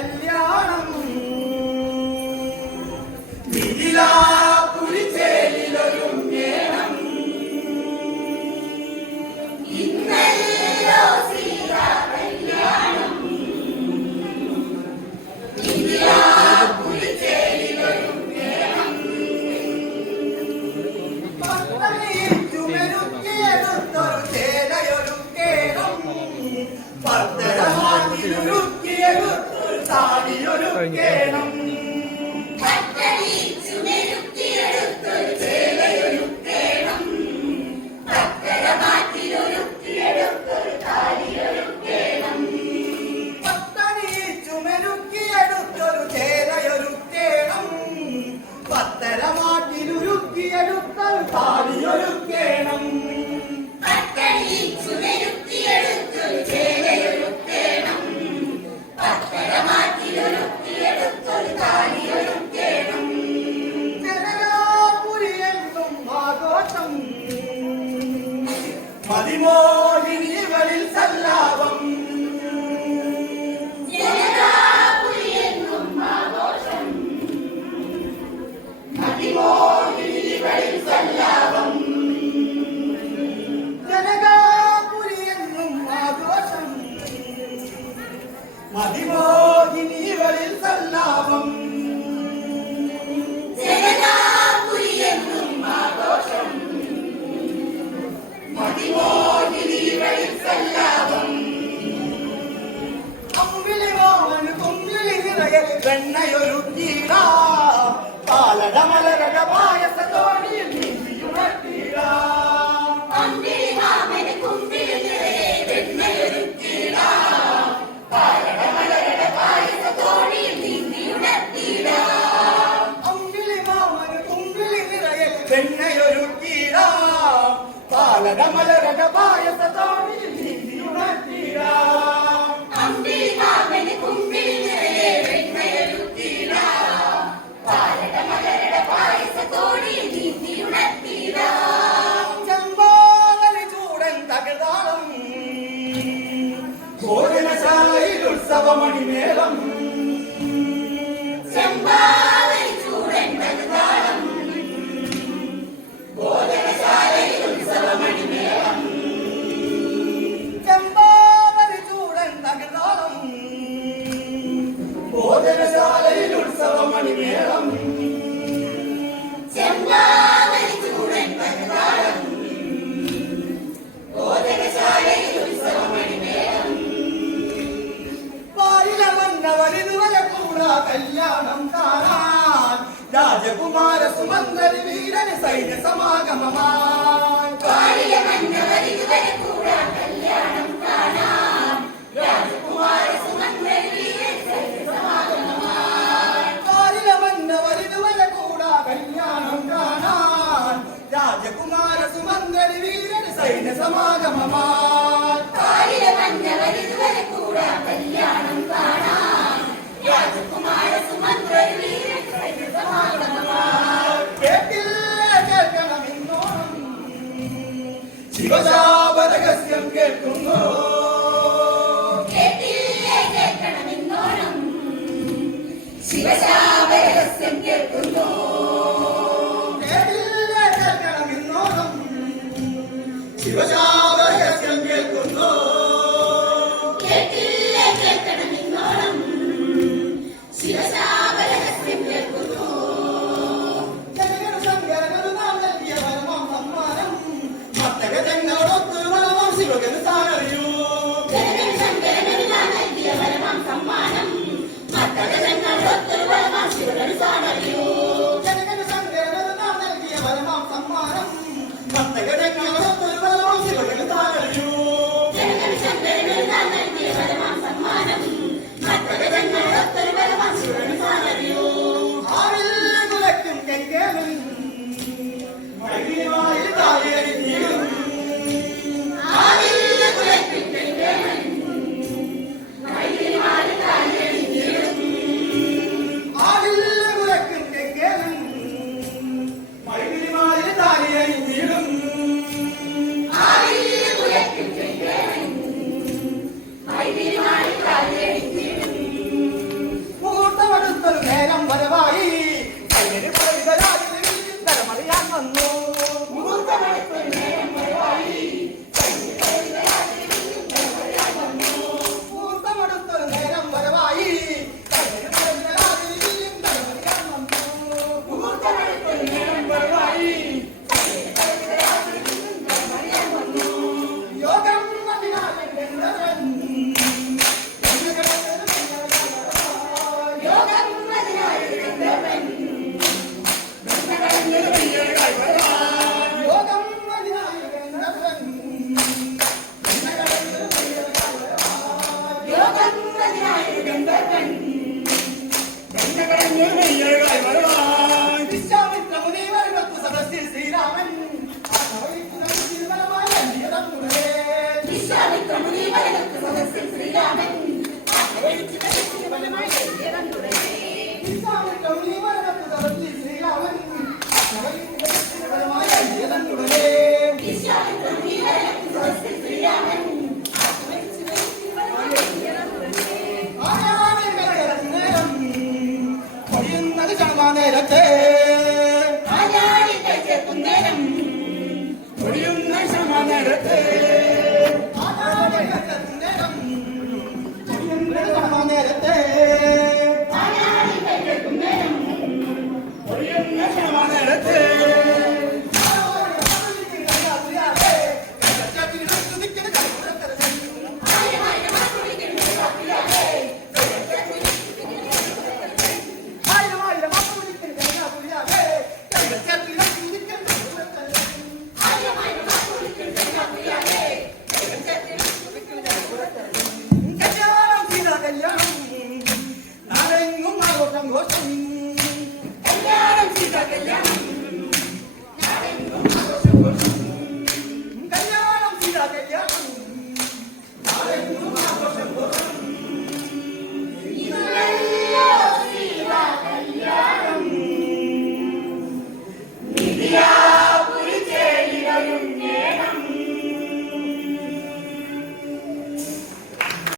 കല്യാണം മതിമോഹിനികളിൽ സല്ലാപം മതിമോഹിനികളിൽ സല്ലാപം ജനകാപുരിയെന്നും ആഘോഷം മതിമോഹിനികളിൽ സല്ലാപം ജനകാപുരിയെന്നും ആഘോഷം മതിമോഹിനികളിൽ സല്ലാപം അമ്പിളിമാമന് കുമ്പിളി നിറയെ വെണ്ണയൊരുക്കീട പാലട മലരട പായസത്തോണിയിൽ നീതിയുണർത്തീട അമ്പിളിമാമന് കുമ്പിളി നിറയെ വെണ്ണയൊരുക്കീട പാലട മലരട പായസത്തോണിയിൽ നീതിയുണർത്തീട അമ്പിളിമാമന് കുമ്പിളി നിറയെ വെണ്ണയൊരുക്കീട പാലട മലരട പായസത്തോണിയിൽ നീതിയുണർത്തീട അമ്പിളിമാമന് കുമ്പിളി നിറയെ വെണ്ണയൊരുക്കീട പാലട മലരട പായസത്തോണിയിൽ നീതിയുണർത്തീട ചെമ്പാവലി ചൂടൻ തകതാളം ഭോജനശാലയിൽ ഉത്സവമണിമേളം ചെമ്പാവലി ചൂടൻ തകതാളം ഭോജനശാലയിൽ ഉത്സവമണിമേളം ചെമ്പാവലി ചൂടൻ തകതാളം ഭോജനശാലയിൽ ഉത്സവമണിമേളം ചെമ്പാവലി ചൂടൻ തകതാളം ഭോജനശാലയിൽ ഉത്സവമണിമേളം പാലില വന്നവരിതുവരെ കൂടാ കല്യാണം കാണാൻ രാജകുമാര സുമന്ദരി വീരന് സൈന്യ സമാഗമമായി പാലില വന്നവരിതുവരെ കൂടാ കല്യാണം കാണാൻ രാജകുമാര സുമന്ദരി വീരന് സൈന്യ സമാഗമമായി പാലില വന്നവരിതുവരെ കൂടാ കല്യാണം കാണാൻ രാജകുമാര സുമന്ദരി വീരന് സൈന്യ സമാഗമമായി പാലില വന്നവരിതുവരെ കൂടാ കല്യാണം കാണാൻ രാജകുമാര സുമന്ദരി വീരന് സൈന്യ സമാഗമമായി കേൾക്കണമെന്നോണം ശിവശാപരഹസ്യം കേൾക്കുന്നു കേൾക്കണമെന്നോണം ശിവശാപരഹസ്യം കേൾക്കുന്നു കേൾക്കണമെന്നോണം ശിവശാപരഹസ്യം കേൾക്കുന്നു കേൾക്കണമെന്നോണം ശിവശാപരഹസ്യം കേൾക്കുന്നു ജനഗണ ശങ്കരനു നാം നൽകിയ വരമാം സമ്മാനം മത്തകജങ്ങളോടൊത്തൊരു വരമാം ശിവകന് താനറിയൂ ജനഗണ ശങ്കരനു നാം നൽകിയ വരമാം സമ്മാനം മത്തകജങ്ങളോടൊത്തൊരു വരമാം ശിവകന് താനറിയൂ തലമറിയാൻ വന്നു മുഹൂർത്തമെടുത്തൊരു നേരം വരവായി യോഗം വിശ്വാമിത്ര മുനിവരുടെ സദസ്സിൽ ശ്രീരാമൻ വിശ്വാമിത്ര മുനിവരുടെ സദസ്സിൽ ശ്രീരാമൻ വിശ്വാമിത്ര മുനിവരുടെ സദസ്സിൽ ശ്രീരാമൻ വിശ്വാമിത്ര മുനിവരുടെ സദസ്സിൽ ശ്രീരാമൻ നേരത്തെ നേരം ഒഴിയുന്ന നേരത്തെ നേരത്തെ നേരത്തെ കല്യാണം സീതാ കല്യാണം